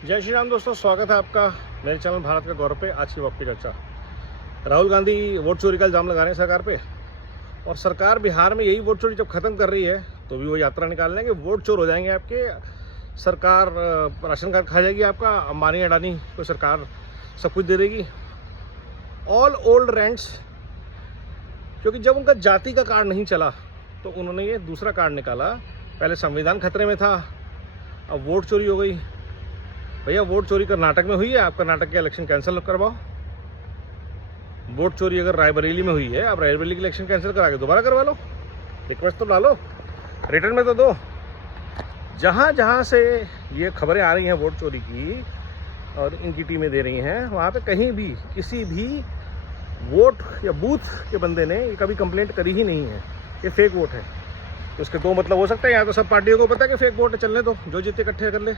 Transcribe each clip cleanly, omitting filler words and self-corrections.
जय श्री राम दोस्तों, स्वागत है आपका मेरे चैनल भारत का गौरव पे। आज की वक्त की चर्चा, राहुल गांधी वोट चोरी का इल्ज़ाम लगा रहे हैं सरकार पे, और सरकार बिहार में यही वोट चोरी जब खत्म कर रही है तो भी वो यात्रा निकाल रहे हैं कि वोट चोर हो जाएंगे आपके, सरकार राशन कार्ड खा जाएगी आपका, अंबानी अडानी को सरकार सब कुछ दे देगी। ऑल ओल्ड रेंट्स, क्योंकि जब उनका जाति का कार्ड नहीं चला तो उन्होंने ये दूसरा कार्ड निकाला। पहले संविधान खतरे में था, अब वोट चोरी हो गई। भैया वोट चोरी कर्नाटक में हुई है, आप कर्नाटक के इलेक्शन कैंसिल करवाओ। वोट चोरी अगर रायबरेली में हुई है, आप रायबरेली के इलेक्शन कैंसिल करा के दोबारा करवा लो, रिक्वेस्ट तो डालो, रिटर्न में तो दो। जहाँ जहाँ से ये खबरें आ रही हैं वोट चोरी की और इनकी टीमें दे रही हैं, वहाँ पे कहीं भी किसी भी वोट या बूथ के बंदे ने कभी कंप्लेंट करी ही नहीं है ये फेक वोट है। तो उसके दो मतलब हो सकते हैं, या तो सब पार्टियों को पता है कि फेक वोट है, चलने दो, जो जीते इकट्ठे कर ले,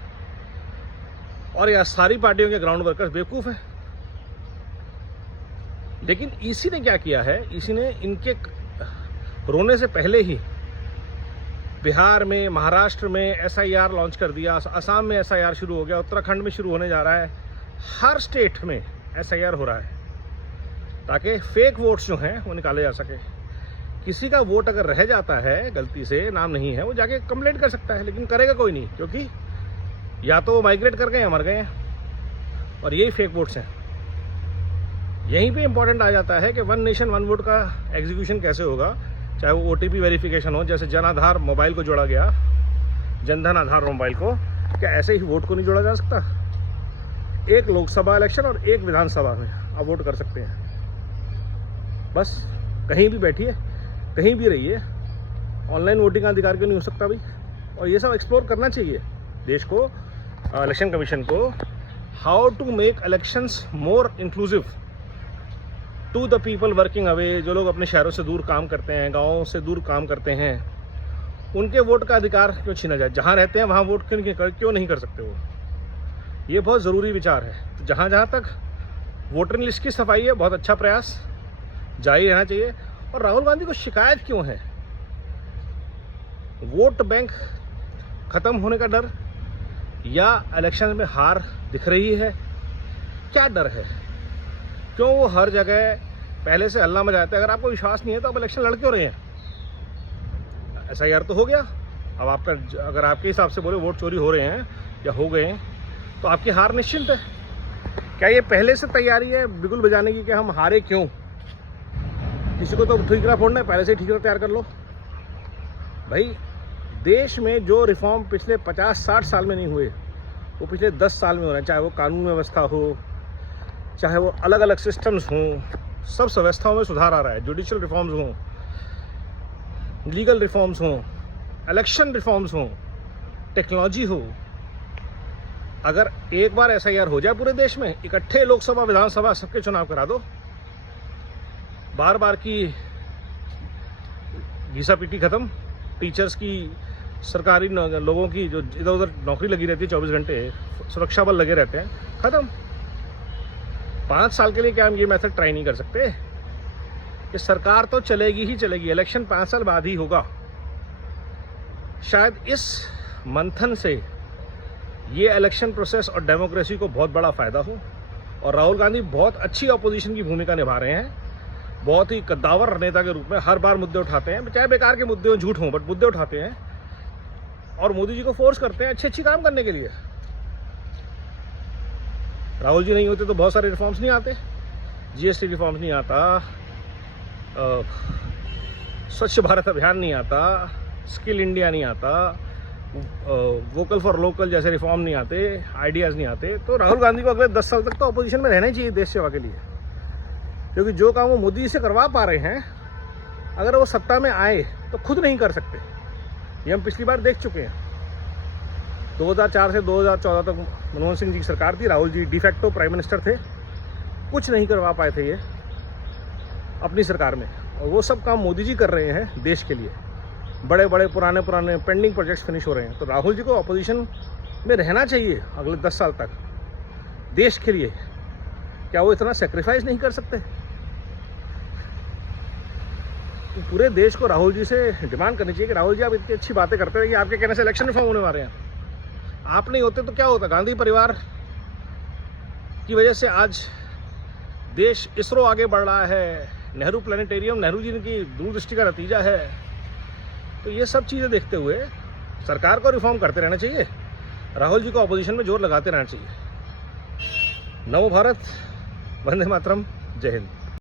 और या सारी पार्टियों के ग्राउंड वर्कर्स बेवकूफ़ हैं। लेकिन ईसी ने क्या किया है, ईसी ने इनके रोने से पहले ही बिहार में, महाराष्ट्र में एसआईआर लॉन्च कर दिया, असम में एसआईआर शुरू हो गया, उत्तराखंड में शुरू होने जा रहा है, हर स्टेट में एसआईआर हो रहा है ताकि फेक वोट्स जो हैं वो निकाले जा सके। किसी का वोट अगर रह जाता है गलती से, नाम नहीं है, वो जाके कंप्लेंट कर सकता है, लेकिन करेगा कोई नहीं, क्योंकि या तो वो माइग्रेट कर गए या मर गए हैं, और यही फेक वोट्स हैं। यहीं पे इंपॉर्टेंट आ जाता है कि वन नेशन वन वोट का एग्जीक्यूशन कैसे होगा, चाहे वो ओटीपी वेरिफिकेशन हो, जैसे जन आधार मोबाइल को जोड़ा गया, जनधन आधार मोबाइल को, क्या ऐसे ही वोट को नहीं जोड़ा जा सकता? एक लोकसभा इलेक्शन और एक विधानसभा में आप वोट कर सकते हैं, बस कहीं भी बैठिए, कहीं भी रहिए। ऑनलाइन वोटिंग का अधिकार क्यों नहीं हो सकता भाई? और ये सब एक्सप्लोर करना चाहिए देश को, इलेक्शन कमीशन को, how to make elections more inclusive to the people working away. जो लोग अपने शहरों से दूर काम करते हैं, गाँवों से दूर काम करते हैं, उनके वोट का अधिकार क्यों छीना जाए? जहाँ रहते हैं वहाँ वोट क्यों नहीं कर सकते वो? ये बहुत ज़रूरी विचार है। तो जहाँ जहाँ तक वोटर लिस्ट की सफाई है, बहुत अच्छा प्रयास जारी रहना चाहिए। और राहुल गांधी को शिकायत क्यों है? वोट बैंक खत्म होने का डर, या इलेक्शन में हार दिख रही है? क्या डर है? क्यों वो हर जगह पहले से हल्ला मचाते हैं? अगर आपको विश्वास नहीं है तो आप इलेक्शन लड़ क्यों रहे हैं? एसआईआर तो हो गया, अब आपका, अगर आपके हिसाब से बोले वोट चोरी हो रहे हैं या हो गए हैं, तो आपकी हार निश्चिंत है। क्या ये पहले से तैयारी है बिगुल बजाने की कि हम हारे क्यों? किसी को तो ठीकरा फोड़ना है, पहले से ठीकरा तैयार कर लो भाई। देश में जो रिफॉर्म पिछले 50-60 साल में नहीं हुए, वो पिछले 10 साल में हो रहे हैं। चाहे वो कानून व्यवस्था हो, चाहे वो अलग अलग सिस्टम्स हों, सब व्यवस्थाओं में सुधार आ रहा है। जुडिशियल रिफॉर्म्स हों, लीगल रिफॉर्म्स हों, इलेक्शन रिफॉर्म्स हों, टेक्नोलॉजी हो। अगर एक बार एसआईआर हो जाए पूरे देश में, इकट्ठे लोकसभा विधानसभा सबके चुनाव करा दो, बार बार की घिसा पीटी खत्म, टीचर्स की, सरकारी लोगों की जो इधर उधर नौकरी लगी रहती है, 24 घंटे सुरक्षा बल लगे रहते हैं, खत्म। 5 साल के लिए क्या हम ये मेथड ट्राई नहीं कर सकते? कि सरकार तो चलेगी ही चलेगी, इलेक्शन 5 साल बाद ही होगा। शायद इस मंथन से ये इलेक्शन प्रोसेस और डेमोक्रेसी को बहुत बड़ा फायदा हो। और राहुल गांधी बहुत अच्छी अपोजिशन की भूमिका निभा रहे हैं, बहुत ही कद्दावर नेता के रूप में हर बार मुद्दे उठाते हैं, चाहे बेकार के मुद्दे हों, झूठ हों, बट मुद्दे उठाते हैं और मोदी जी को फोर्स करते हैं अच्छे काम करने के लिए। राहुल जी नहीं होते तो बहुत सारे रिफॉर्म्स नहीं आते, जीएसटी रिफॉर्म्स नहीं आता, स्वच्छ भारत अभियान नहीं आता, स्किल इंडिया नहीं आता, वोकल फॉर लोकल जैसे रिफॉर्म नहीं आते, आइडियाज़ नहीं आते। तो राहुल गांधी को अगले 10 साल तक तो अपोजिशन में रहना ही चाहिए देश सेवा के लिए, क्योंकि जो काम वो मोदी जी से करवा पा रहे हैं, अगर वो सत्ता में आए तो खुद नहीं कर सकते। ये हम पिछली बार देख चुके हैं। 2004 से 2014 तक मनमोहन सिंह जी की सरकार थी, Rahul ji de facto prime minister थे, कुछ नहीं करवा पाए थे ये अपनी सरकार में, और वो सब काम मोदी जी कर रहे हैं देश के लिए। बड़े बड़े पुराने पेंडिंग प्रोजेक्ट्स फिनिश हो रहे हैं। तो राहुल जी को अपोजिशन में रहना चाहिए अगले 10 साल तक देश के लिए। क्या वो इतना सेक्रीफाइस नहीं कर सकते? तो पूरे देश को राहुल जी से डिमांड करनी चाहिए कि राहुल जी, आप इतनी अच्छी बातें करते हैं कि आपके कहने से इलेक्शन रिफॉर्म होने वाले हैं, आप नहीं होते तो क्या होता? गांधी परिवार की वजह से आज देश इसरो आगे बढ़ रहा है, नेहरू प्लानिटेरियम नेहरू जी की दूरदृष्टि का नतीजा है। तो ये सब चीज़ें देखते हुए सरकार को रिफॉर्म करते रहना चाहिए, राहुल जी को अपोजिशन में जोर लगाते रहना चाहिए। नव भारत, वंदे मातरम, जय हिंद।